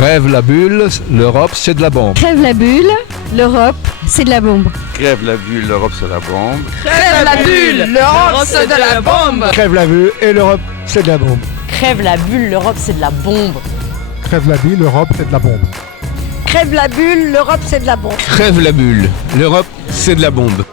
Crève la bulle, l'Europe c'est de la bombe. Crève la bulle, l'Europe c'est de la bombe. Crève la bulle, l'Europe c'est de la bombe. Crève la bulle, l'Europe c'est de la bombe. Crève la bulle et l'Europe c'est de la bombe. Crève la bulle, l'Europe c'est de la bombe. Crève la bulle, l'Europe c'est de la bombe. Crève la bulle, l'Europe c'est de la bombe. Crève la bulle, l'Europe c'est de la bombe.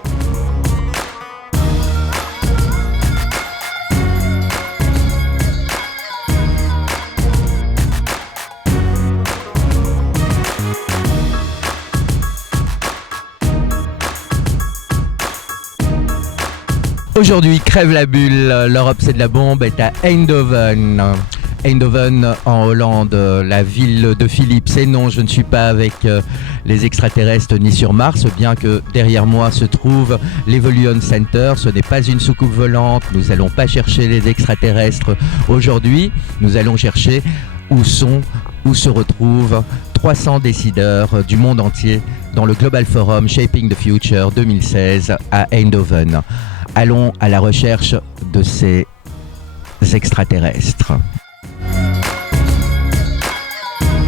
Aujourd'hui, Crève la bulle, l'Europe c'est de la bombe est à Eindhoven. Eindhoven en Hollande, la ville de Philips. Et non, je ne suis pas avec les extraterrestres ni sur Mars, bien que derrière moi se trouve l'Evolution Center. Ce n'est pas une soucoupe volante, nous n'allons pas chercher les extraterrestres aujourd'hui. Nous allons chercher où se retrouvent 300 décideurs du monde entier dans le Global Forum Shaping the Future 2016 à Eindhoven. Allons à la recherche de ces extraterrestres.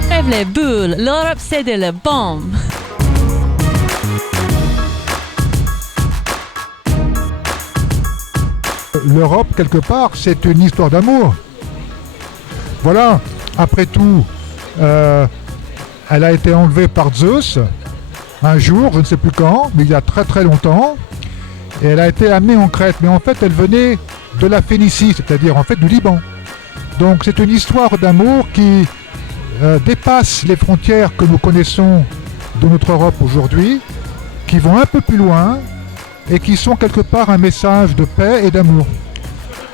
Crève les boules, l'Europe c'est de la bombe. L'Europe, quelque part, c'est une histoire d'amour. Voilà, après tout, elle a été enlevée par Zeus, un jour, je ne sais plus quand, mais il y a très très longtemps, et elle a été amenée en Crète, mais en fait elle venait de la Phénicie, c'est-à-dire en fait du Liban. Donc c'est une histoire d'amour qui dépasse les frontières que nous connaissons de notre Europe aujourd'hui, qui vont un peu plus loin et qui sont quelque part un message de paix et d'amour.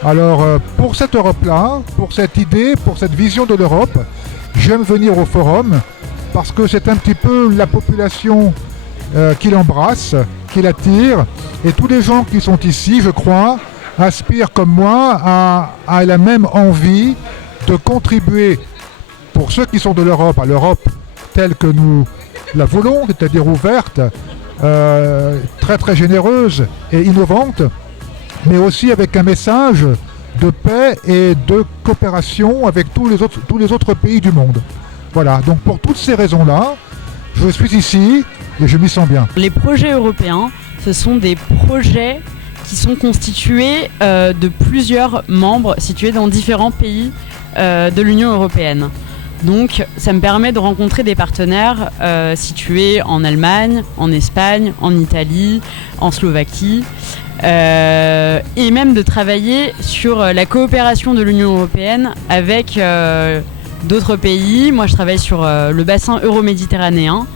Alors pour cette Europe-là, pour cette idée, pour cette vision de l'Europe, j'aime venir au forum parce que c'est un petit peu la population qui l'embrasse, qui l'attire, et tous les gens qui sont ici, je crois, aspirent comme moi à la même envie de contribuer, pour ceux qui sont de l'Europe, à l'Europe telle que nous la voulons, c'est-à-dire ouverte, très très généreuse et innovante, mais aussi avec un message de paix et de coopération avec tous les autres pays du monde. Voilà, donc pour toutes ces raisons-là, je suis ici et je m'y sens bien. Les projets européens, ce sont des projets qui sont constitués de plusieurs membres situés dans différents pays de l'Union européenne. Donc ça me permet de rencontrer des partenaires situés en Allemagne, en Espagne, en Italie, en Slovaquie, et même de travailler sur la coopération de l'Union européenne avec d'autres pays. Moi je travaille sur le bassin euro-méditerranéen,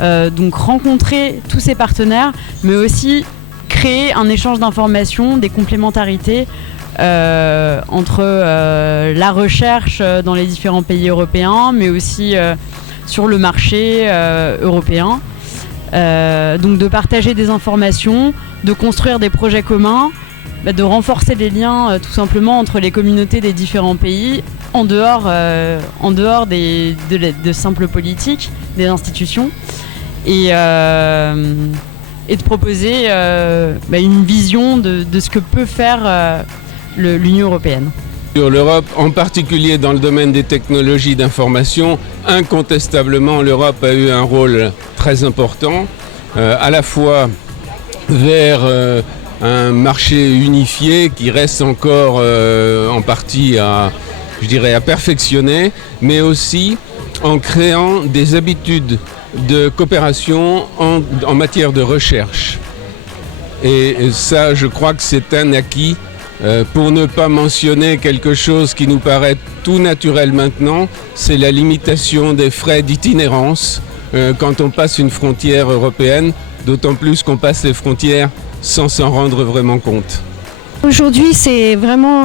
donc rencontrer tous ces partenaires, mais aussi créer un échange d'informations, des complémentarités entre la recherche dans les différents pays européens, mais aussi sur le marché européen. Donc de partager des informations, de construire des projets communs, de renforcer les liens tout simplement entre les communautés des différents pays, en dehors de simples politiques, des institutions, et de proposer une vision de ce que peut faire l'Union européenne. Sur l'Europe, en particulier dans le domaine des technologies d'information, incontestablement l'Europe a eu un rôle très important, à la fois vers un marché unifié qui reste encore en partie à perfectionner, mais aussi en créant des habitudes de coopération en matière de recherche. Et ça, je crois que c'est un acquis. Pour ne pas mentionner quelque chose qui nous paraît tout naturel maintenant, c'est la limitation des frais d'itinérance quand on passe une frontière européenne, d'autant plus qu'on passe les frontières sans s'en rendre vraiment compte. Aujourd'hui, c'est vraiment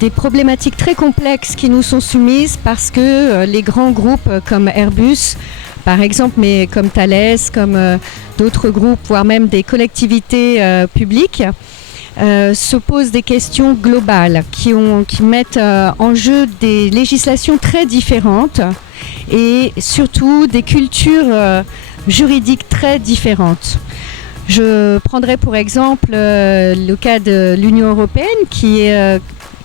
des problématiques très complexes qui nous sont soumises parce que les grands groupes comme Airbus, par exemple, mais comme Thales, comme d'autres groupes, voire même des collectivités publiques, se posent des questions globales qui mettent en jeu des législations très différentes et surtout des cultures juridiques très différentes. Je prendrai pour exemple le cas de l'Union européenne qui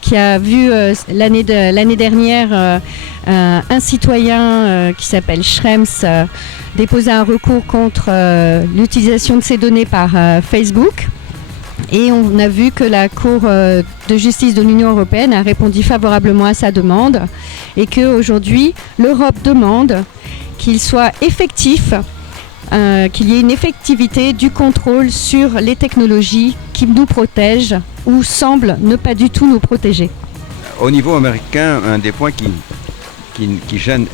qui a vu l'année dernière un citoyen qui s'appelle Schrems déposer un recours contre l'utilisation de ces données par Facebook. Et on a vu que la Cour de justice de l'Union européenne a répondu favorablement à sa demande et qu'aujourd'hui, l'Europe demande qu'il soit effectif, qu'il y ait une effectivité du contrôle sur les technologies qui nous protègent ou semblent ne pas du tout nous protéger. Au niveau américain, un des points qui gêne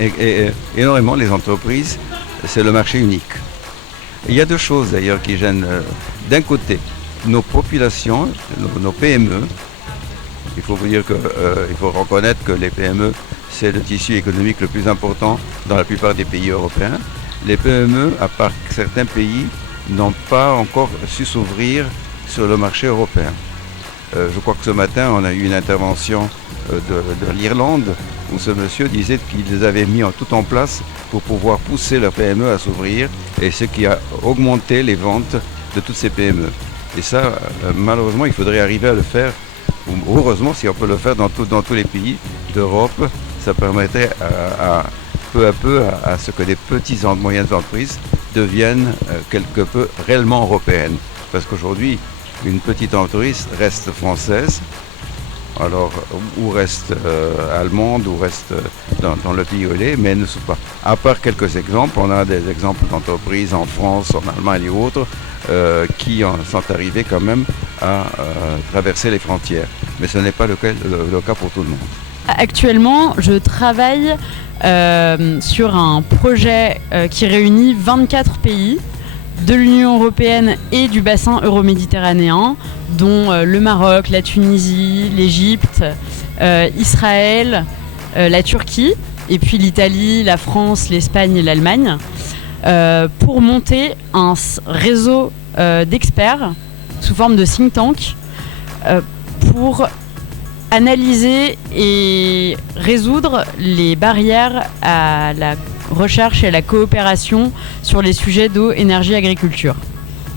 énormément les entreprises, c'est le marché unique. Il y a deux choses d'ailleurs qui gênent. D'un côté, nos populations, nos PME, il faut vous dire il faut reconnaître que les PME, c'est le tissu économique le plus important dans la plupart des pays européens. Les PME, à part certains pays, n'ont pas encore su s'ouvrir sur le marché européen. Je crois que ce matin, on a eu une intervention de l'Irlande où ce monsieur disait qu'ils avaient mis tout en place pour pouvoir pousser leur PME à s'ouvrir et ce qui a augmenté les ventes de toutes ces PME. Et ça, malheureusement, il faudrait arriver à le faire, ou heureusement, si on peut le faire dans tous les pays d'Europe, ça permettrait peu à peu à ce que les petites et moyennes entreprises deviennent quelque peu réellement européennes. Parce qu'aujourd'hui, une petite entreprise reste française, alors, ou reste allemande, ou reste dans le pays où elle est, mais elles ne sont pas. À part quelques exemples, on a des exemples d'entreprises en France, en Allemagne et autres, qui sont arrivés quand même à traverser les frontières. Mais ce n'est pas le cas pour tout le monde. Actuellement, je travaille sur un projet qui réunit 24 pays de l'Union européenne et du bassin euro-méditerranéen, dont le Maroc, la Tunisie, l'Égypte, Israël, la Turquie, et puis l'Italie, la France, l'Espagne et l'Allemagne, pour monter un réseau d'experts sous forme de think tank pour analyser et résoudre les barrières à la recherche et à la coopération sur les sujets d'eau, énergie, agriculture.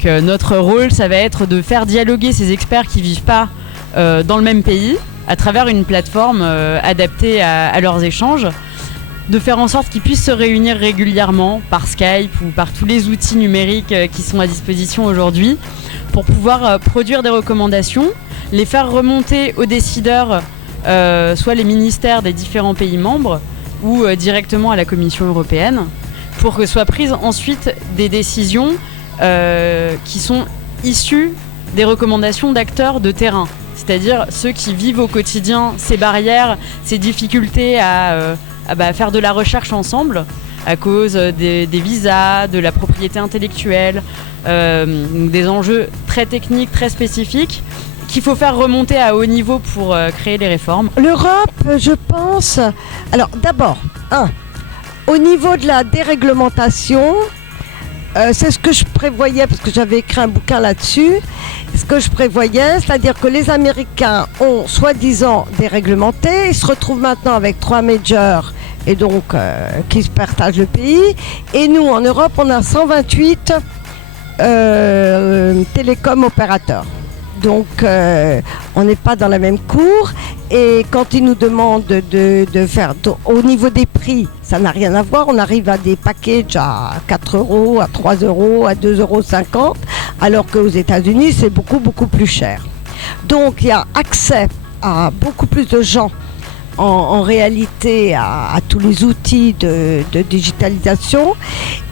Notre rôle, ça va être de faire dialoguer ces experts qui ne vivent pas dans le même pays à travers une plateforme adaptée à leurs échanges, de faire en sorte qu'ils puissent se réunir régulièrement par Skype ou par tous les outils numériques qui sont à disposition aujourd'hui pour pouvoir produire des recommandations, les faire remonter aux décideurs, soit les ministères des différents pays membres ou directement à la Commission européenne, pour que soient prises ensuite des décisions qui sont issues des recommandations d'acteurs de terrain, c'est-à-dire ceux qui vivent au quotidien ces barrières, ces difficultés à faire de la recherche ensemble à cause des visas, de la propriété intellectuelle, des enjeux très techniques, très spécifiques, qu'il faut faire remonter à haut niveau pour créer les réformes. L'Europe, je pense... Alors d'abord, au niveau de la déréglementation, c'est ce que je prévoyais, parce que j'avais écrit un bouquin là-dessus, ce que je prévoyais, c'est-à-dire que les Américains ont soi-disant déréglementé, ils se retrouvent maintenant avec 3 majors, et donc qui se partagent le pays, et nous en Europe on a 128 télécom opérateurs. Donc on n'est pas dans la même cour, et quand ils nous demandent de faire au niveau des prix, ça n'a rien à voir, on arrive à des packages à 4 euros, à 3 euros, à 2,50 euros, alors qu'aux États-Unis c'est beaucoup plus cher. Donc il y a accès à beaucoup plus de gens en réalité à tous les outils de digitalisation,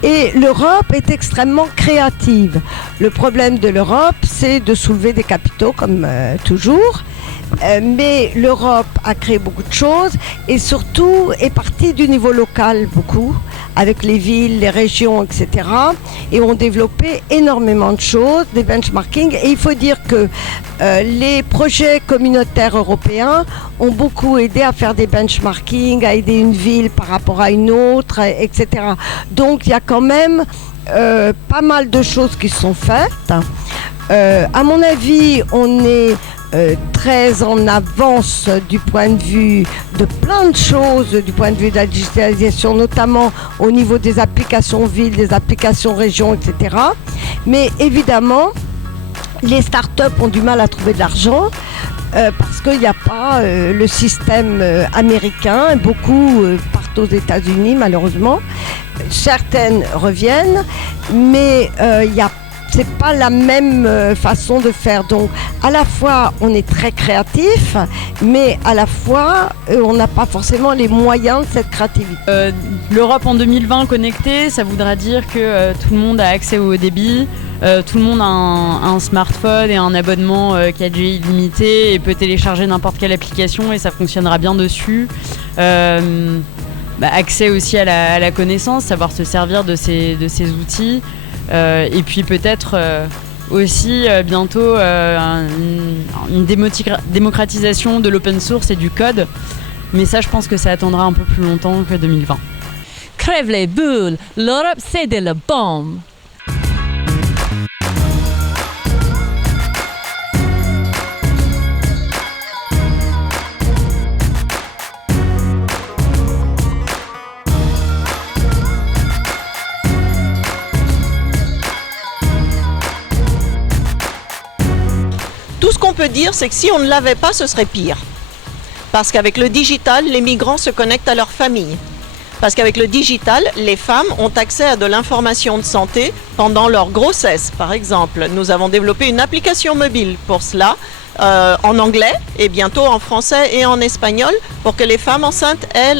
et l'Europe est extrêmement créative. Le problème de l'Europe, c'est de soulever des capitaux comme toujours, mais l'Europe a créé beaucoup de choses et surtout est partie du niveau local beaucoup, avec les villes, les régions, etc. Et ont développé énormément de choses, des benchmarking. Et il faut dire que les projets communautaires européens ont beaucoup aidé à faire des benchmarking, à aider une ville par rapport à une autre, etc. Donc il y a quand même pas mal de choses qui sont faites. À mon avis, on est très en avance du point de vue de plein de choses, du point de vue de la digitalisation, notamment au niveau des applications villes, des applications régions, etc. Mais évidemment, les startups ont du mal à trouver de l'argent. parce qu'il n'y a pas le système américain. Beaucoup partent aux États-Unis, malheureusement. Certaines reviennent, mais c'est pas la même façon de faire. Donc, à la fois, on est très créatif, mais à la fois, on n'a pas forcément les moyens de cette créativité. L'Europe en 2020 connectée, ça voudra dire que tout le monde a accès au haut débit, tout le monde a un smartphone et un abonnement 4G illimité et peut télécharger n'importe quelle application et ça fonctionnera bien dessus. Accès aussi à la connaissance, savoir se servir de ces outils. Et puis peut-être aussi bientôt une démocratisation de l'open source et du code. Mais ça, je pense que ça attendra un peu plus longtemps que 2020. Crève les boules, l'Europe c'est de la bombe. Tout ce qu'on peut dire, c'est que si on ne l'avait pas, ce serait pire. Parce qu'avec le digital, les migrants se connectent à leur famille. Parce qu'avec le digital, les femmes ont accès à de l'information de santé pendant leur grossesse, par exemple. Nous avons développé une application mobile pour cela, en anglais et bientôt en français et en espagnol, pour que les femmes enceintes aient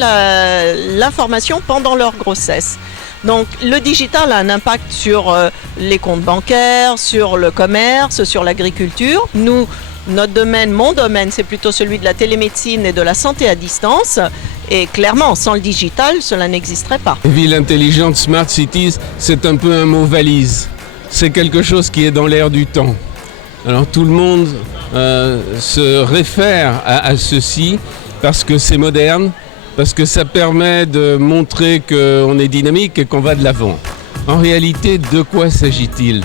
l'information pendant leur grossesse. Donc le digital a un impact sur les comptes bancaires, sur le commerce, sur l'agriculture. Notre domaine, mon domaine, c'est plutôt celui de la télémédecine et de la santé à distance. Et clairement, sans le digital, cela n'existerait pas. Ville intelligente, Smart Cities, c'est un peu un mot valise. C'est quelque chose qui est dans l'air du temps. Alors tout le monde se réfère à ceci parce que c'est moderne, parce que ça permet de montrer qu'on est dynamique et qu'on va de l'avant. En réalité, de quoi s'agit-il?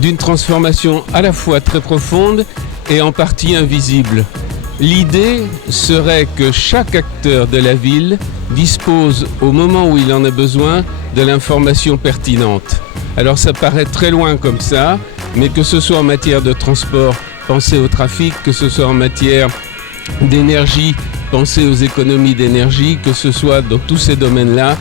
D'une transformation à la fois très profonde et en partie invisible. L'idée serait que chaque acteur de la ville dispose, au moment où il en a besoin, de l'information pertinente. Alors ça paraît très loin comme ça, mais que ce soit en matière de transport, pensez au trafic, que ce soit en matière d'énergie, pensez aux économies d'énergie, que ce soit dans tous ces domaines-là,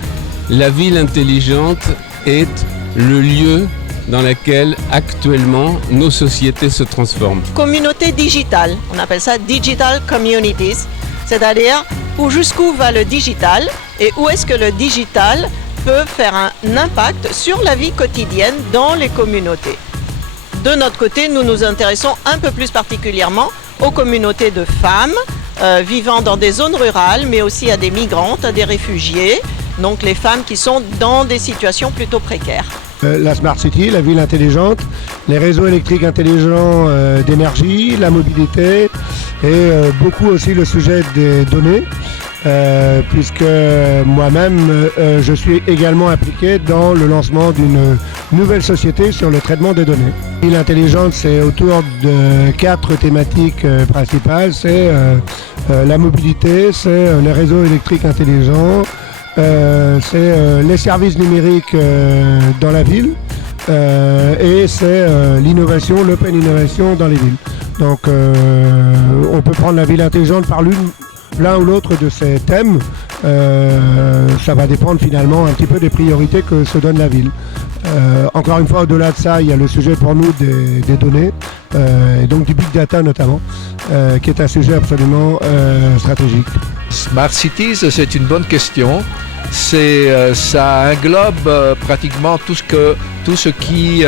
la ville intelligente est le lieu dans lequel actuellement nos sociétés se transforment. Communauté digitale, on appelle ça Digital Communities, c'est-à-dire jusqu'où va le digital et où est-ce que le digital peut faire un impact sur la vie quotidienne dans les communautés. De notre côté, nous nous intéressons un peu plus particulièrement aux communautés de femmes vivant dans des zones rurales, mais aussi à des migrantes, à des réfugiés, donc les femmes qui sont dans des situations plutôt précaires. La Smart City, la ville intelligente, les réseaux électriques intelligents d'énergie, la mobilité et beaucoup aussi le sujet des données, puisque moi-même je suis également impliqué dans le lancement d'une nouvelle société sur le traitement des données. Ville intelligente, c'est autour de 4 thématiques principales, c'est la mobilité, c'est les réseaux électriques intelligents, c'est les services numériques dans la ville et c'est l'innovation, l'open innovation dans les villes. Donc on peut prendre la ville intelligente par l'un ou l'autre de ces thèmes. Ça va dépendre finalement un petit peu des priorités que se donne la ville. Encore une fois, au-delà de ça, il y a le sujet pour nous des données, et donc du big data notamment, qui est un sujet absolument stratégique. Smart Cities, c'est une bonne question. Ça englobe pratiquement tout ce qui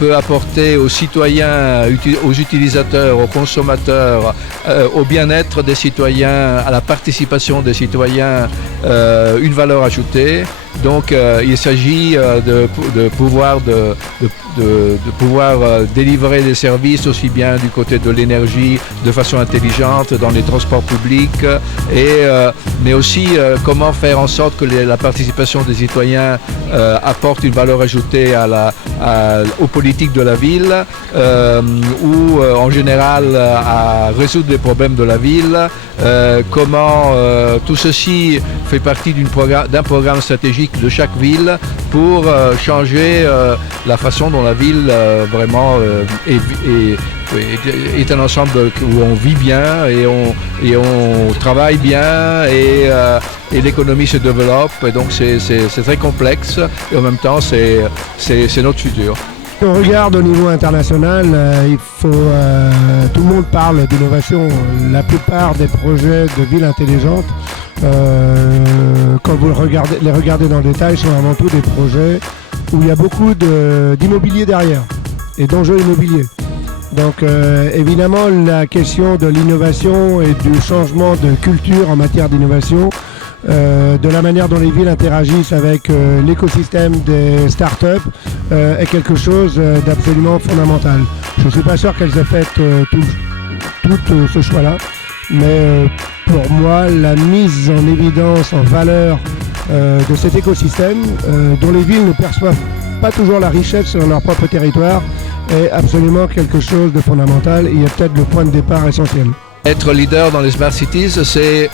peut apporter aux citoyens, aux utilisateurs, aux consommateurs, au bien-être des citoyens, à la participation des citoyens, une valeur ajoutée. Donc il s'agit de pouvoir délivrer des services aussi bien du côté de l'énergie de façon intelligente dans les transports publics, mais aussi comment faire en sorte que la participation des citoyens apporte une valeur ajoutée aux politiques de la ville ou en général à résoudre les problèmes de la ville. Comment tout ceci fait partie d'un programme stratégique stratégique de chaque ville pour changer la façon dont la ville vraiment est un ensemble où on vit bien et on travaille bien et l'économie se développe. Et donc c'est très complexe et en même temps c'est notre futur. Si on regarde au niveau international, tout le monde parle d'innovation. La plupart des projets de villes intelligentes, quand vous les regardez dans le détail, sont avant tout des projets où il y a beaucoup d'immobilier derrière et d'enjeux immobiliers. Donc évidemment, la question de l'innovation et du changement de culture en matière d'innovation, de la manière dont les villes interagissent avec l'écosystème des startups est quelque chose d'absolument fondamental. Je ne suis pas sûr qu'elles aient fait tout ce choix-là, mais pour moi, la mise en évidence, en valeur de cet écosystème, dont les villes ne perçoivent pas toujours la richesse sur leur propre territoire, est absolument quelque chose de fondamental et il y a peut-être le point de départ essentiel. Être leader dans les Smart Cities, c'est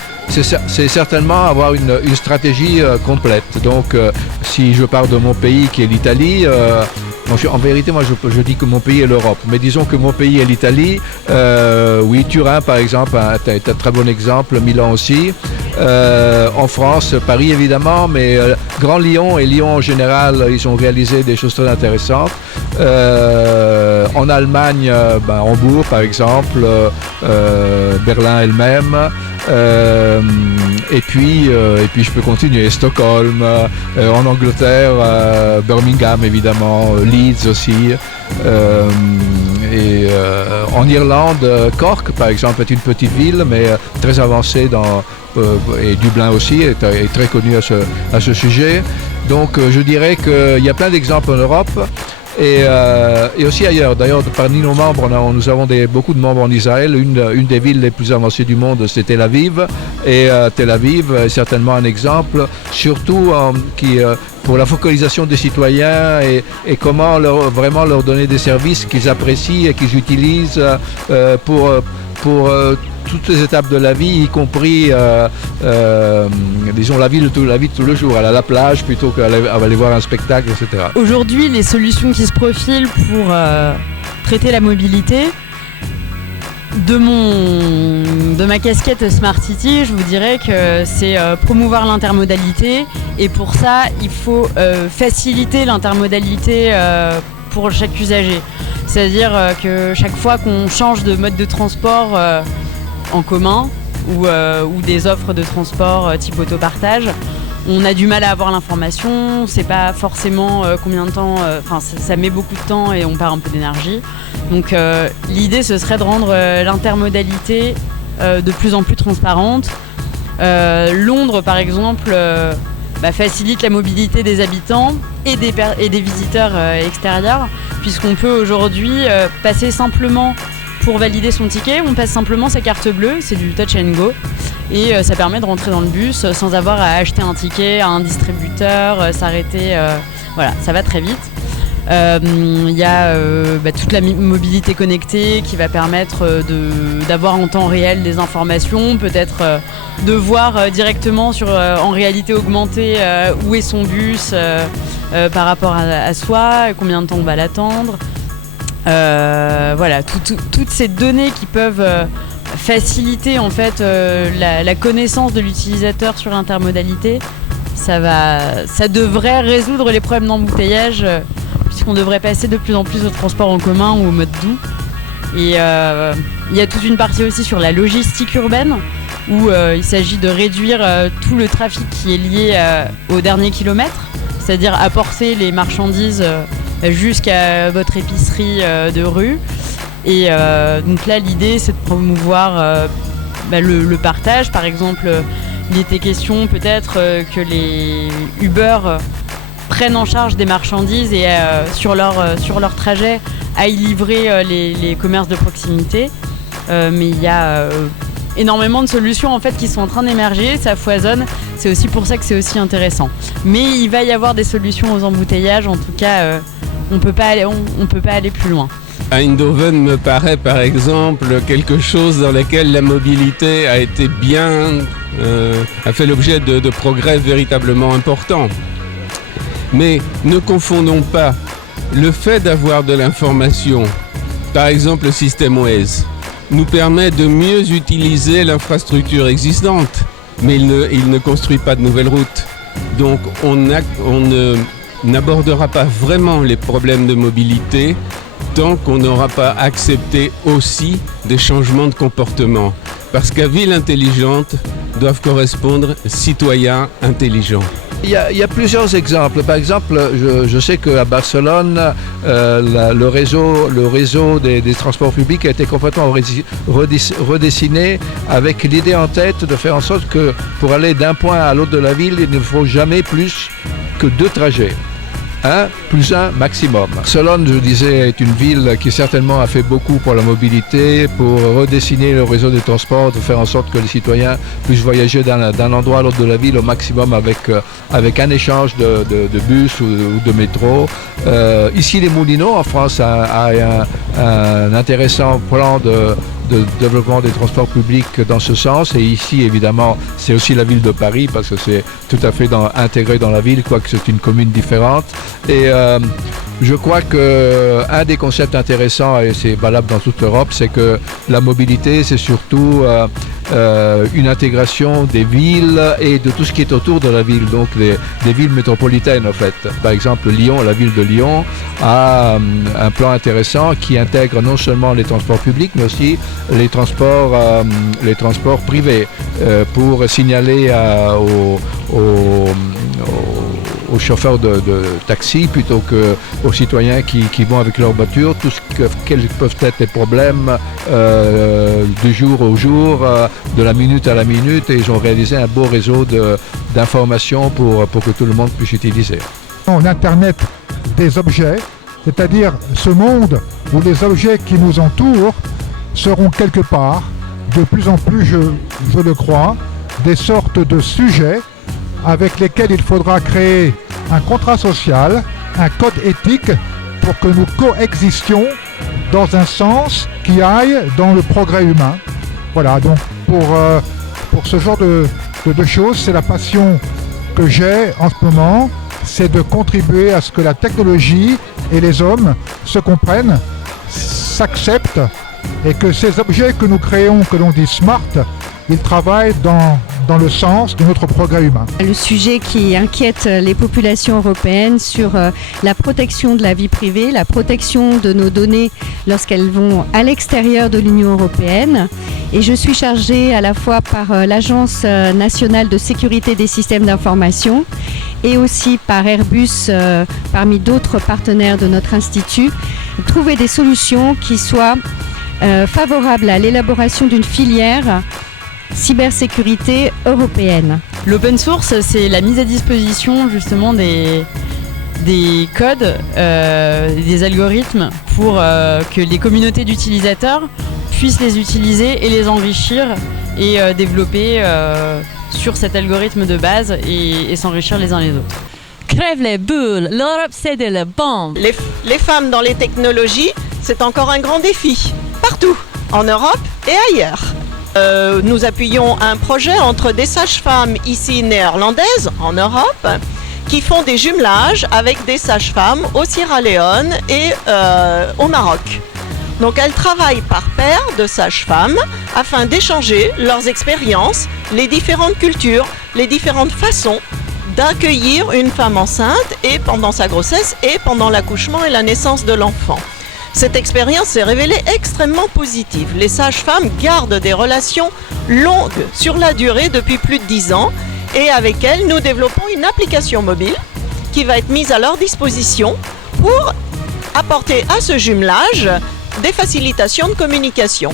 certainement avoir une stratégie complète. Donc, si je parle de mon pays qui est l'Italie, en vérité, moi je dis que mon pays est l'Europe. Mais disons que mon pays est l'Italie. Oui, Turin par exemple est un très bon exemple, Milan aussi. En France, Paris évidemment, mais Grand Lyon et Lyon en général, ils ont réalisé des choses très intéressantes. En Allemagne, Hambourg par exemple, Berlin elle-même. Et puis je peux continuer, Stockholm, en Angleterre, Birmingham évidemment, Leeds aussi, et en Irlande, Cork par exemple est une petite ville mais très avancée et Dublin aussi est très connu à ce sujet. Donc je dirais qu'il y a plein d'exemples en Europe. Et aussi ailleurs. D'ailleurs, parmi nos membres, nous avons beaucoup de membres en Israël. Une des villes les plus avancées du monde, c'est Tel Aviv. Et Tel Aviv est certainement un exemple, surtout pour la focalisation des citoyens et comment vraiment leur donner des services qu'ils apprécient et qu'ils utilisent pour toutes les étapes de la vie, y compris disons la vie de tous les jours, aller à la plage plutôt qu'aller voir un spectacle, etc. Aujourd'hui, les solutions qui se profilent pour traiter la mobilité, de ma casquette Smart City, je vous dirais que c'est promouvoir l'intermodalité et pour ça, il faut faciliter l'intermodalité pour chaque usager. C'est-à-dire que chaque fois qu'on change de mode de transport en commun ou des offres de transport type autopartage, on a du mal à avoir l'information, on ne sait pas forcément combien de temps, ça met beaucoup de temps et on perd un peu d'énergie. Donc l'idée ce serait de rendre l'intermodalité de plus en plus transparente. Londres par exemple facilite la mobilité des habitants et des visiteurs extérieurs, puisqu'on peut aujourd'hui passer simplement, pour valider son ticket, on passe simplement sa carte bleue, c'est du touch and go, et ça permet de rentrer dans le bus sans avoir à acheter un ticket à un distributeur, s'arrêter, voilà, ça va très vite. Il y a toute la mobilité connectée qui va permettre d'avoir en temps réel des informations, peut-être de voir directement en réalité augmentée où est son bus par rapport à soi, combien de temps on va l'attendre. Voilà, toutes ces données qui peuvent faciliter en fait la connaissance de l'utilisateur sur l'intermodalité, ça devrait résoudre les problèmes d'embouteillage, puisqu'on devrait passer de plus en plus au transport en commun ou au mode doux. Et il y a toute une partie aussi sur la logistique urbaine, où il s'agit de réduire tout le trafic qui est lié au dernier kilomètre, c'est-à-dire apporter les marchandises jusqu'à votre épicerie de rue. Et donc là, l'idée, c'est de promouvoir le partage. Par exemple, il était question peut-être que les Uber prennent en charge des marchandises et sur leur trajet aillent livrer les commerces de proximité. Mais il y a énormément de solutions en fait qui sont en train d'émerger, ça foisonne, c'est aussi pour ça que c'est aussi intéressant. Mais il va y avoir des solutions aux embouteillages, en tout cas on peut pas aller plus loin. Eindhoven me paraît par exemple quelque chose dans lequel la mobilité a été a fait l'objet de progrès véritablement importants. Mais ne confondons pas le fait d'avoir de l'information, par exemple le système Waze, nous permet de mieux utiliser l'infrastructure existante, mais il ne construit pas de nouvelles routes. Donc on n'abordera pas vraiment les problèmes de mobilité tant qu'on n'aura pas accepté aussi des changements de comportement. Parce qu'à ville intelligente doivent correspondre citoyens intelligents. Il y a plusieurs exemples. Par exemple, je sais qu'à Barcelone, le réseau des transports publics a été complètement redessiné avec l'idée en tête de faire en sorte que pour aller d'un point à l'autre de la ville, il ne faut jamais plus que 2 trajets. 1 plus 1 maximum. Barcelone, je disais, est une ville qui certainement a fait beaucoup pour la mobilité, pour redessiner le réseau des transports, de faire en sorte que les citoyens puissent voyager d'un endroit à l'autre de la ville au maximum avec un échange de bus ou de métro. Ici, les Moulineaux, en France, a un intéressant plan de développement des transports publics dans ce sens. Et ici, évidemment, c'est aussi la ville de Paris, parce que c'est tout à fait intégré dans la ville, quoique c'est une commune différente. Et je crois qu'un des concepts intéressants, et c'est valable dans toute l'Europe, c'est que la mobilité, c'est surtout une intégration des villes et de tout ce qui est autour de la ville, donc des villes métropolitaines en fait. Par exemple, Lyon, la ville de Lyon, a un plan intéressant qui intègre non seulement les transports publics, mais aussi les transports privés pour signaler aux chauffeurs de taxi plutôt qu'aux citoyens qui vont avec leur voiture, quels peuvent être les problèmes du jour au jour, de la minute à la minute, et ils ont réalisé un beau réseau d'informations pour que tout le monde puisse utiliser. L'Internet des objets, c'est-à-dire ce monde où les objets qui nous entourent seront quelque part, de plus en plus, je le crois, des sortes de sujets avec lesquels il faudra créer un contrat social, un code éthique pour que nous coexistions dans un sens qui aille dans le progrès humain. Voilà, donc pour ce genre de choses, c'est la passion que j'ai en ce moment, c'est de contribuer à ce que la technologie et les hommes se comprennent, s'acceptent, et que ces objets que nous créons, que l'on dit smart, ils travaillent dans le sens de notre progrès humain. Le sujet qui inquiète les populations européennes sur la protection de la vie privée, la protection de nos données lorsqu'elles vont à l'extérieur de l'Union européenne. Et je suis chargée à la fois par l'Agence nationale de sécurité des systèmes d'information et aussi par Airbus, parmi d'autres partenaires de notre institut, trouver des solutions qui soient favorables à l'élaboration d'une filière cybersécurité européenne. L'open source, c'est la mise à disposition justement des codes, des algorithmes pour que les communautés d'utilisateurs puissent les utiliser et les enrichir et développer sur cet algorithme de base et s'enrichir les uns les autres. Crève les boules, l'Europe c'est de la bombe. Les femmes dans les technologies, c'est encore un grand défi, partout, en Europe et ailleurs. Nous appuyons un projet entre des sages-femmes ici néerlandaises, en Europe, qui font des jumelages avec des sages-femmes au Sierra Leone et au Maroc. Donc elles travaillent par paire de sages-femmes afin d'échanger leurs expériences, les différentes cultures, les différentes façons d'accueillir une femme enceinte et pendant sa grossesse et pendant l'accouchement et la naissance de l'enfant. Cette expérience s'est révélée extrêmement positive. Les sages-femmes gardent des relations longues sur la durée depuis plus de 10 ans et avec elles, nous développons une application mobile qui va être mise à leur disposition pour apporter à ce jumelage des facilitations de communication.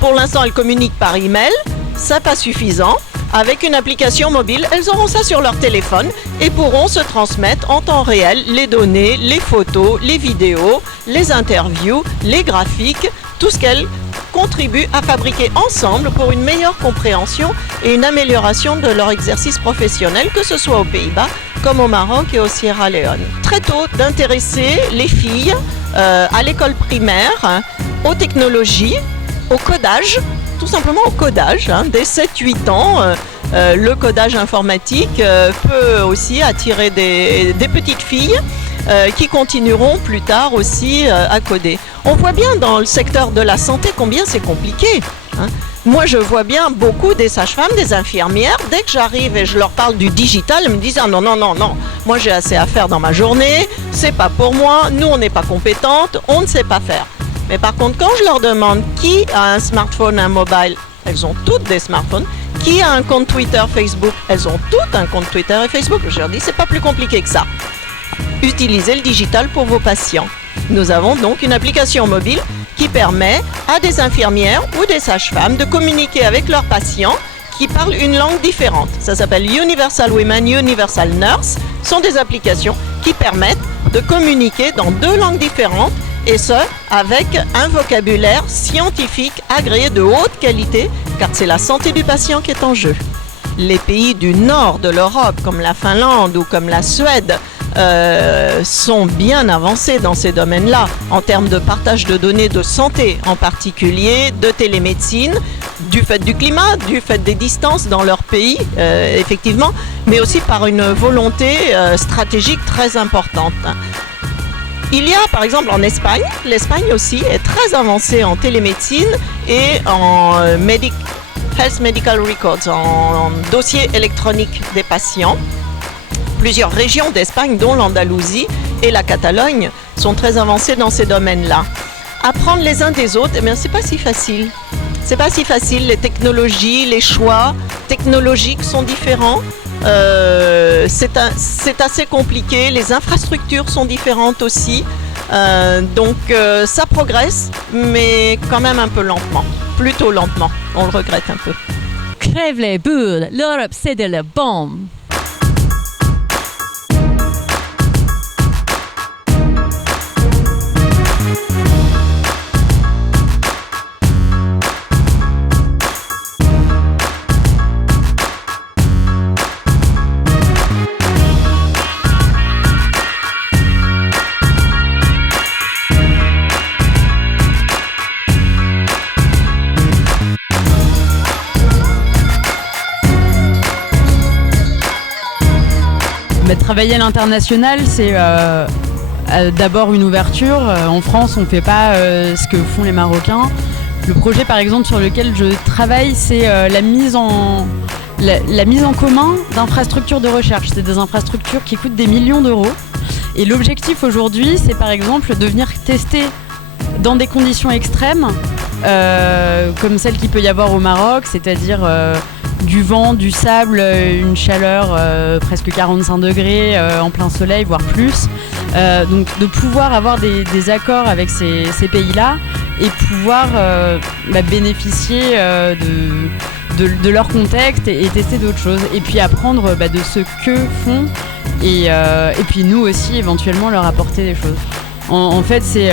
Pour l'instant, elles communiquent par email, ça pas suffisant. Avec une application mobile, elles auront ça sur leur téléphone et pourront se transmettre en temps réel les données, les photos, les vidéos, les interviews, les graphiques, tout ce qu'elles contribuent à fabriquer ensemble pour une meilleure compréhension et une amélioration de leur exercice professionnel, que ce soit aux Pays-Bas comme au Maroc et au Sierra Leone. Très tôt, d'intéresser les filles à l'école primaire, aux technologies, au codage, tout simplement au codage, dès 7-8 ans, le codage informatique peut aussi attirer des petites filles qui continueront plus tard aussi à coder. On voit bien dans le secteur de la santé combien c'est compliqué, hein. Moi, je vois bien beaucoup des sages-femmes, des infirmières. Dès que j'arrive et je leur parle du digital, elles me disent « Ah non, non, non, non, moi j'ai assez à faire dans ma journée, c'est pas pour moi, nous on n'est pas compétentes, on ne sait pas faire. » Mais par contre, quand je leur demande qui a un smartphone, un mobile, elles ont toutes des smartphones. Qui a un compte Twitter, Facebook, elles ont toutes un compte Twitter et Facebook. Je leur dis « C'est pas plus compliqué que ça. Utilisez le digital pour vos patients. » Nous avons donc une application mobile qui permet à des infirmières ou des sages-femmes de communiquer avec leurs patients qui parlent une langue différente. Ça s'appelle Universal Women, Universal Nurse. Ce sont des applications qui permettent de communiquer dans 2 langues différentes et ce, avec un vocabulaire scientifique agréé de haute qualité, car c'est la santé du patient qui est en jeu. Les pays du nord de l'Europe, comme la Finlande ou comme la Suède, sont bien avancés dans ces domaines-là, en termes de partage de données de santé, en particulier de télémédecine, du fait du climat, du fait des distances dans leur pays, effectivement, mais aussi par une volonté stratégique très importante. Il y a par exemple en Espagne, l'Espagne aussi est très avancée en télémédecine et en Health Medical Records, en dossier électronique des patients. Plusieurs régions d'Espagne, dont l'Andalousie et la Catalogne, sont très avancées dans ces domaines-là. Apprendre les uns des autres, eh bien, c'est pas si facile. C'est pas si facile. Les technologies, les choix technologiques sont différents. C'est assez compliqué. Les infrastructures sont différentes aussi. Donc ça progresse, mais quand même un peu lentement. Plutôt lentement. On le regrette un peu. Crève les boules, l'Europe c'est de la bombe. Travailler à l'international, c'est d'abord une ouverture. En France, on ne fait pas ce que font les Marocains. Le projet, par exemple, sur lequel je travaille, c'est la mise en commun d'infrastructures de recherche. C'est des infrastructures qui coûtent des millions d'euros. Et l'objectif aujourd'hui, c'est par exemple de venir tester dans des conditions extrêmes, comme celles qu'il peut y avoir au Maroc, c'est-à-dire du vent, du sable, une chaleur presque 45 degrés en plein soleil, voire plus. Donc de pouvoir avoir des accords avec ces pays-là et pouvoir bénéficier de leur contexte et tester d'autres choses. Et puis apprendre de ce que font et puis nous aussi éventuellement leur apporter des choses. En fait, c'est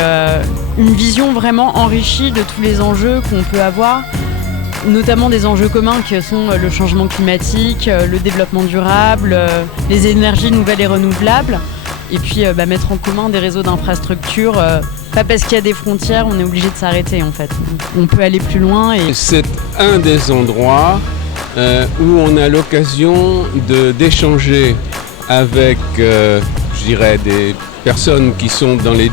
une vision vraiment enrichie de tous les enjeux qu'on peut avoir, notamment des enjeux communs qui sont le changement climatique, le développement durable, les énergies nouvelles et renouvelables, et puis mettre en commun des réseaux d'infrastructures. Pas parce qu'il y a des frontières, on est obligé de s'arrêter en fait. On peut aller plus loin. C'est un des endroits où on a l'occasion d'échanger avec, je dirais, des personnes qui sont dans les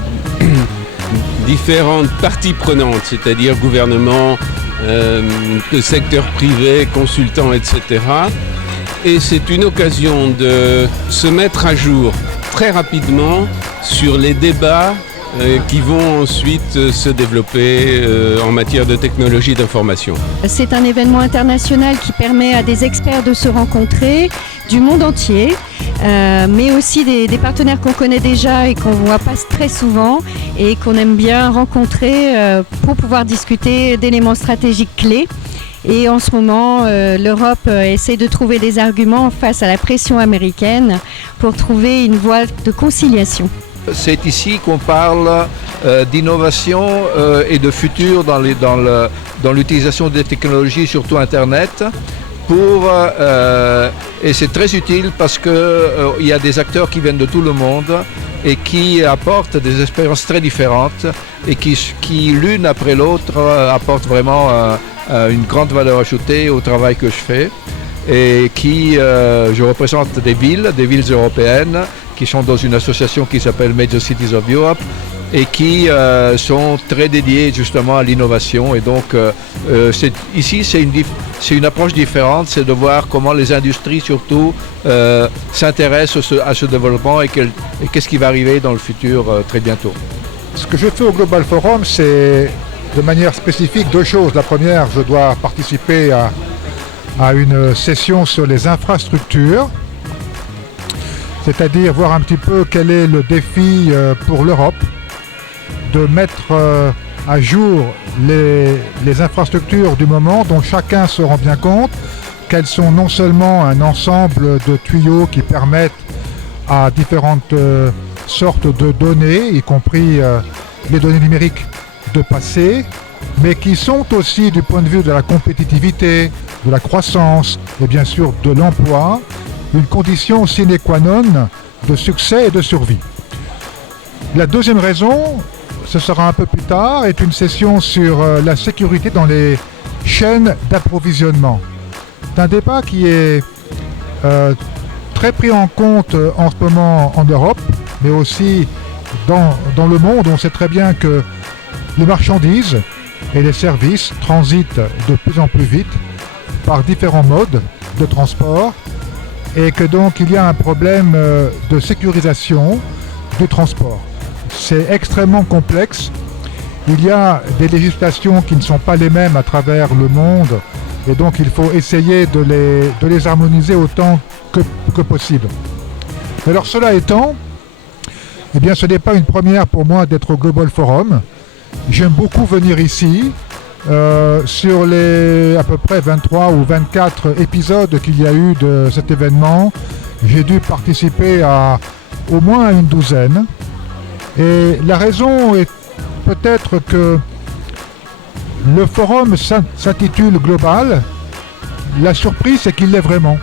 différentes parties prenantes, c'est-à-dire gouvernement, le secteur privé, consultants, etc. Et c'est une occasion de se mettre à jour très rapidement sur les débats qui vont ensuite se développer en matière de technologie d'information. C'est un événement international qui permet à des experts de se rencontrer du monde entier, mais aussi des partenaires qu'on connaît déjà et qu'on ne voit pas très souvent et qu'on aime bien rencontrer pour pouvoir discuter d'éléments stratégiques clés. Et en ce moment, l'Europe essaie de trouver des arguments face à la pression américaine pour trouver une voie de conciliation. C'est ici qu'on parle d'innovation et de futur dans l'utilisation des technologies, surtout Internet. Et c'est très utile parce qu'il y a des acteurs qui viennent de tout le monde et qui apportent des expériences très différentes et qui l'une après l'autre, apportent vraiment une grande valeur ajoutée au travail que je fais. et qui, je représente des villes européennes qui sont dans une association qui s'appelle Major Cities of Europe et qui sont très dédiées justement à l'innovation. Et donc ici c'est une approche différente, c'est de voir comment les industries surtout s'intéressent à ce développement et qu'est-ce qui va arriver dans le futur très bientôt. Ce que je fais au Global Forum, c'est de manière spécifique deux choses. La première, je dois participer à une session sur les infrastructures, c'est-à-dire voir un petit peu quel est le défi pour l'Europe de mettre à jour les infrastructures du moment dont chacun se rend bien compte qu'elles sont non seulement un ensemble de tuyaux qui permettent à différentes sortes de données, y compris les données numériques, de passer, mais qui sont aussi du point de vue de la compétitivité, de la croissance et bien sûr de l'emploi, une condition sine qua non de succès et de survie. La deuxième raison, ce sera un peu plus tard, est une session sur la sécurité dans les chaînes d'approvisionnement. C'est un débat qui est très pris en compte en ce moment en Europe, mais aussi dans le monde. On sait très bien que les marchandises et les services transitent de plus en plus vite par différents modes de transport et que donc il y a un problème de sécurisation du transport. C'est extrêmement complexe. Il y a des législations qui ne sont pas les mêmes à travers le monde et donc il faut essayer de les harmoniser autant que possible. Alors cela étant, eh bien ce n'est pas une première pour moi d'être au Global Forum. J'aime beaucoup venir ici. Sur les à peu près 23 ou 24 épisodes qu'il y a eu de cet événement, j'ai dû participer à au moins une douzaine. Et la raison est peut-être que le forum s'intitule Global. La surprise, c'est qu'il l'est vraiment.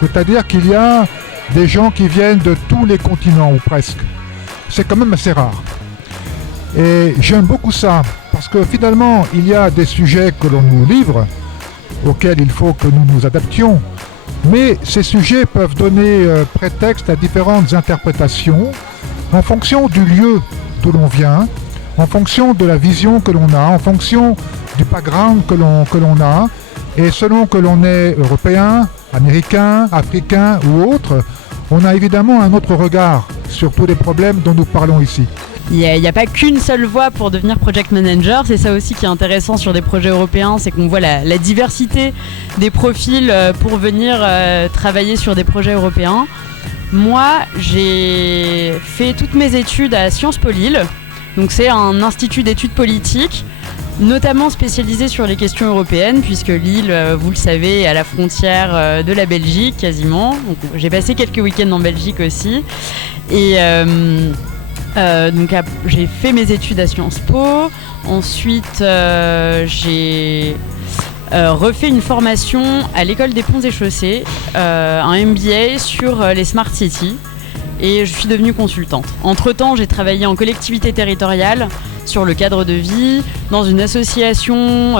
C'est-à-dire qu'il y a des gens qui viennent de tous les continents, ou presque. C'est quand même assez rare. Et j'aime beaucoup ça, parce que finalement, il y a des sujets que l'on nous livre, auxquels il faut que nous nous adaptions, mais ces sujets peuvent donner prétexte à différentes interprétations en fonction du lieu d'où l'on vient, en fonction de la vision que l'on a, en fonction du background que l'on a, et selon que l'on est européen, américain, africain ou autre, on a évidemment un autre regard sur tous les problèmes dont nous parlons ici. Il n'y a pas qu'une seule voie pour devenir project manager, c'est ça aussi qui est intéressant sur des projets européens, c'est qu'on voit la diversité des profils pour venir travailler sur des projets européens. Moi, j'ai fait toutes mes études à Sciences Po Lille, donc c'est un institut d'études politiques, notamment spécialisé sur les questions européennes, puisque Lille, vous le savez, est à la frontière de la Belgique quasiment. Donc, j'ai passé quelques week-ends en Belgique aussi. Et donc j'ai fait mes études à Sciences Po. Ensuite, j'ai refait une formation à l'école des ponts et chaussées, un MBA sur les Smart Cities. Et je suis devenue consultante. Entre-temps, j'ai travaillé en collectivité territoriale sur le cadre de vie, dans une association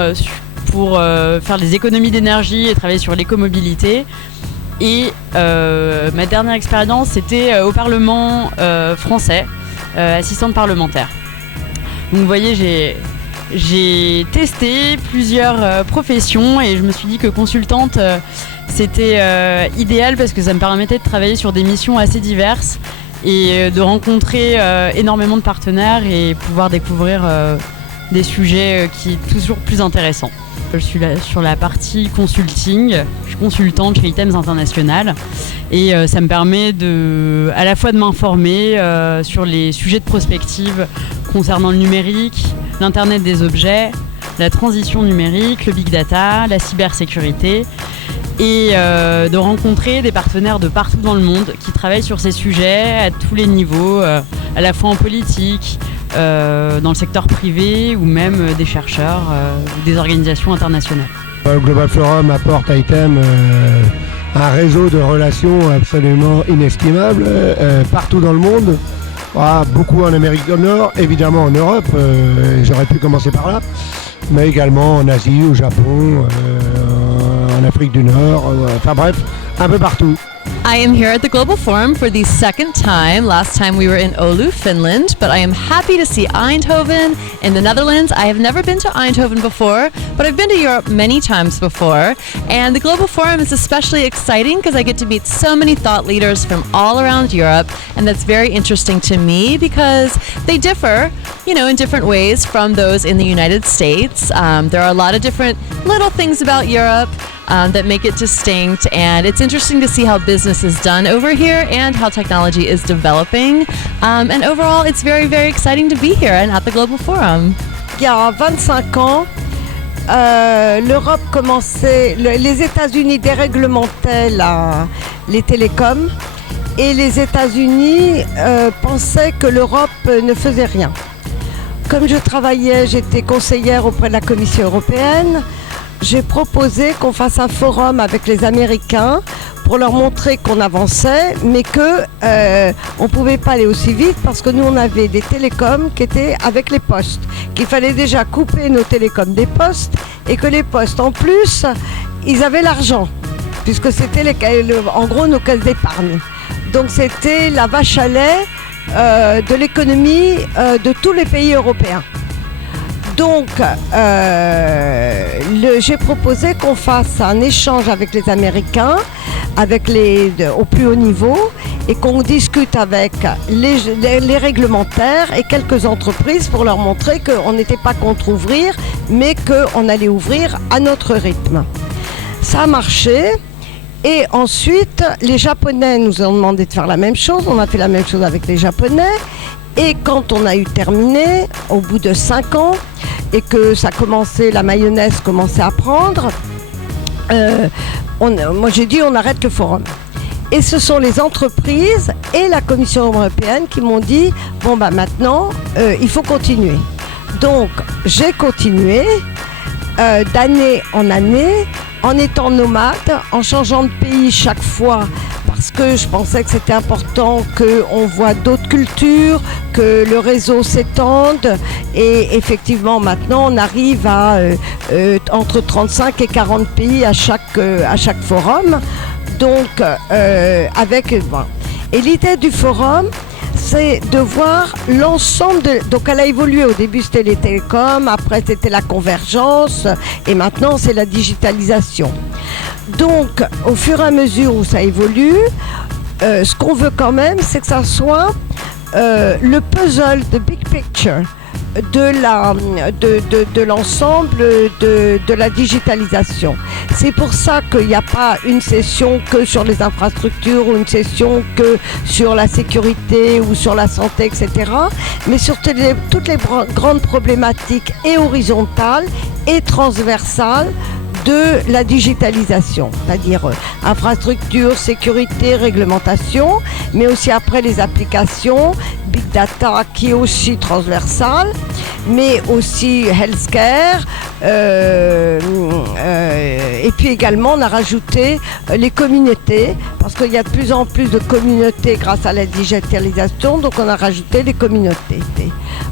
pour faire des économies d'énergie et travailler sur l'écomobilité. Et ma dernière expérience, c'était au Parlement français, assistante parlementaire. Donc vous voyez, j'ai testé plusieurs professions et je me suis dit que consultante, c'était idéal parce que ça me permettait de travailler sur des missions assez diverses et de rencontrer énormément de partenaires et pouvoir découvrir des sujets qui sont toujours plus intéressants. Je suis là sur la partie consulting, je suis consultante chez Items International et ça me permet à la fois de m'informer sur les sujets de prospective concernant le numérique, l'Internet des objets, la transition numérique, le big data, la cybersécurité et de rencontrer des partenaires de partout dans le monde qui travaillent sur ces sujets à tous les niveaux, à la fois en politique, dans le secteur privé ou même des chercheurs, des organisations internationales. Le Global Forum apporte à Item un réseau de relations absolument inestimable partout dans le monde. Beaucoup en Amérique du Nord, évidemment en Europe, j'aurais pu commencer par là, mais également en Asie, au Japon, en en Afrique du Nord, enfin bref, un peu partout. I am here at the Global Forum for the second time. Last time we were in Oulu, Finland, but I am happy to see Eindhoven in the Netherlands. I have never been to Eindhoven before, but I've been to Europe many times before. And the Global Forum is especially exciting because I get to meet so many thought leaders from all around Europe, and that's very interesting to me because they differ, in different ways from those in the United States. There are a lot of different little things about Europe that make it distinct, and it's interesting to see how business is done over here and how technology is developing. And overall, it's very, very exciting to be here and at the Global Forum. Il y a 25 ans, l'Europe commençait, les États-Unis déréglementaient les télécoms et les États-Unis pensaient que l'Europe ne faisait rien. Comme je travaillais, j'étais conseillère auprès de la Commission européenne. J'ai proposé qu'on fasse un forum avec les Américains pour leur montrer qu'on avançait, mais qu'on ne pouvait pas aller aussi vite parce que nous, on avait des télécoms qui étaient avec les postes, qu'il fallait déjà couper nos télécoms des postes et que les postes, en plus, ils avaient l'argent, puisque c'était en gros nos caisses d'épargne. Donc c'était la vache à lait de l'économie de tous les pays européens. Donc, j'ai proposé qu'on fasse un échange avec les Américains, au plus haut niveau, et qu'on discute avec les réglementaires et quelques entreprises pour leur montrer qu'on n'était pas contre ouvrir, mais qu'on allait ouvrir à notre rythme. Ça a marché. Et ensuite, les Japonais nous ont demandé de faire la même chose. On a fait la même chose avec les Japonais. Et quand on a eu terminé, au bout de 5 ans, et que la mayonnaise commençait à prendre, moi j'ai dit on arrête le forum. Et ce sont les entreprises et la Commission européenne qui m'ont dit bon maintenant il faut continuer. Donc j'ai continué d'année en année en étant nomade, en changeant de pays chaque fois parce que je pensais que c'était important qu'on voit d'autres cultures, que le réseau s'étende et effectivement maintenant on arrive à entre 35 et 40 pays à chaque forum. Donc et l'idée du forum, c'est de voir l'ensemble donc elle a évolué, au début c'était les télécoms, après c'était la convergence et maintenant c'est la digitalisation. Donc au fur et à mesure où ça évolue, ce qu'on veut quand même c'est que ça soit le puzzle, the big picture de l'ensemble de la digitalisation. C'est pour ça qu'il n'y a pas une session que sur les infrastructures ou une session que sur la sécurité ou sur la santé, etc. Mais sur toutes les grandes problématiques et horizontales et transversales de la digitalisation, c'est-à-dire infrastructure, sécurité, réglementation, mais aussi après les applications, big data qui est aussi transversale, mais aussi healthcare, et puis également on a rajouté les communautés, parce qu'il y a de plus en plus de communautés grâce à la digitalisation, donc on a rajouté les communautés.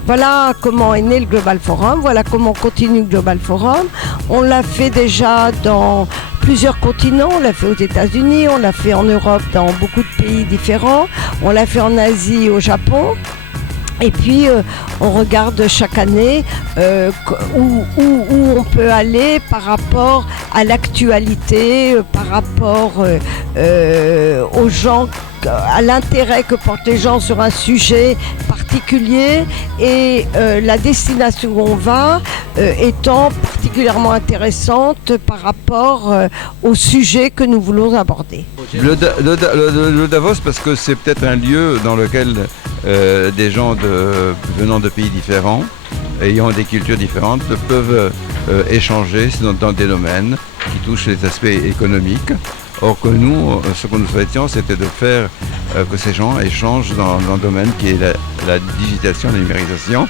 Voilà comment est né le Global Forum, voilà comment on continue le Global Forum. On l'a fait déjà dans plusieurs continents, on l'a fait aux États-Unis, on l'a fait en Europe dans beaucoup de pays différents, on l'a fait en Asie, au Japon. Et puis on regarde chaque année où on peut aller par rapport à l'actualité, par rapport aux gens, à l'intérêt que portent les gens sur un sujet particulier et la destination où on va étant particulièrement intéressante par rapport au sujet que nous voulons aborder. Le Davos, parce que c'est peut-être un lieu dans lequel des gens venant de pays différents, ayant des cultures différentes, peuvent échanger dans des domaines qui touchent les aspects économiques. Or que nous, ce que nous souhaitions, c'était de faire que ces gens échangent dans un domaine qui est la digitalisation, la numérisation.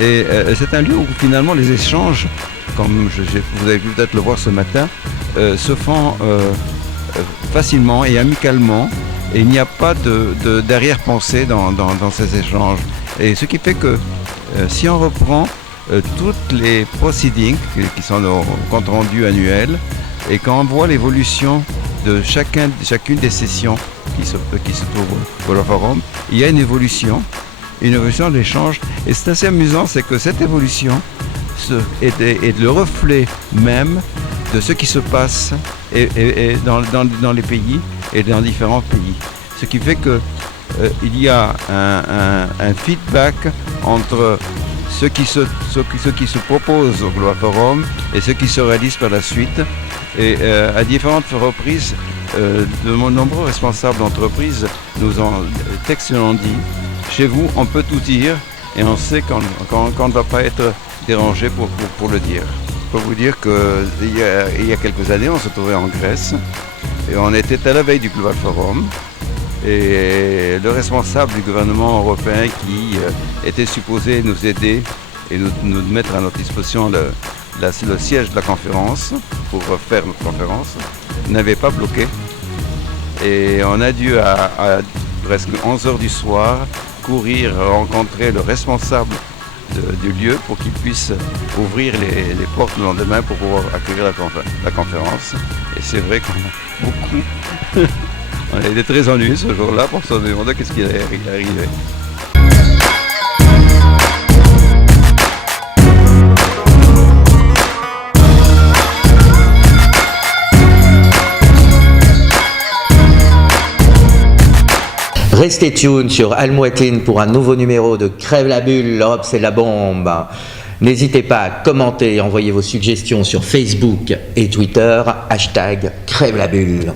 Et c'est un lieu où finalement les échanges, comme vous avez pu peut-être le voir ce matin, se font facilement et amicalement. Et il n'y a pas d'arrière-pensée dans ces échanges. Et ce qui fait que si on reprend toutes les proceedings, qui sont nos comptes rendus annuels, Et quand on voit l'évolution de chacune des sessions qui se trouvent au Global Forum, il y a une évolution de l'échange. Et c'est assez amusant, c'est que cette évolution est le reflet même de ce qui se passe dans les pays et dans différents pays. Ce qui fait que il y a un feedback entre ce qui se propose au Global Forum et ce qui se réalise par la suite. Et à différentes reprises, de nombreux responsables d'entreprises nous ont textuellement dit, chez vous, on peut tout dire et on sait qu'on ne va pas être dérangé pour le dire. Je peux vous dire qu'il y a quelques années, on se trouvait en Grèce et on était à la veille du Global Forum. Et le responsable du gouvernement européen qui était supposé nous aider et nous mettre à notre disposition le siège de la conférence pour faire notre conférence n'avait pas bloqué. Et on a dû à presque 11h du soir courir rencontrer le responsable du lieu pour qu'il puisse ouvrir les portes le lendemain pour pouvoir accueillir la conférence. Et c'est vrai qu'on a beaucoup... On était très ennuyés ce jour-là pour se demander qu'est-ce qui allait arriver. Restez tuned sur Al-Mouatin pour un nouveau numéro de Crève la bulle, l'Europe c'est la bombe. N'hésitez pas à commenter et envoyer vos suggestions sur Facebook et Twitter, #Crève la bulle.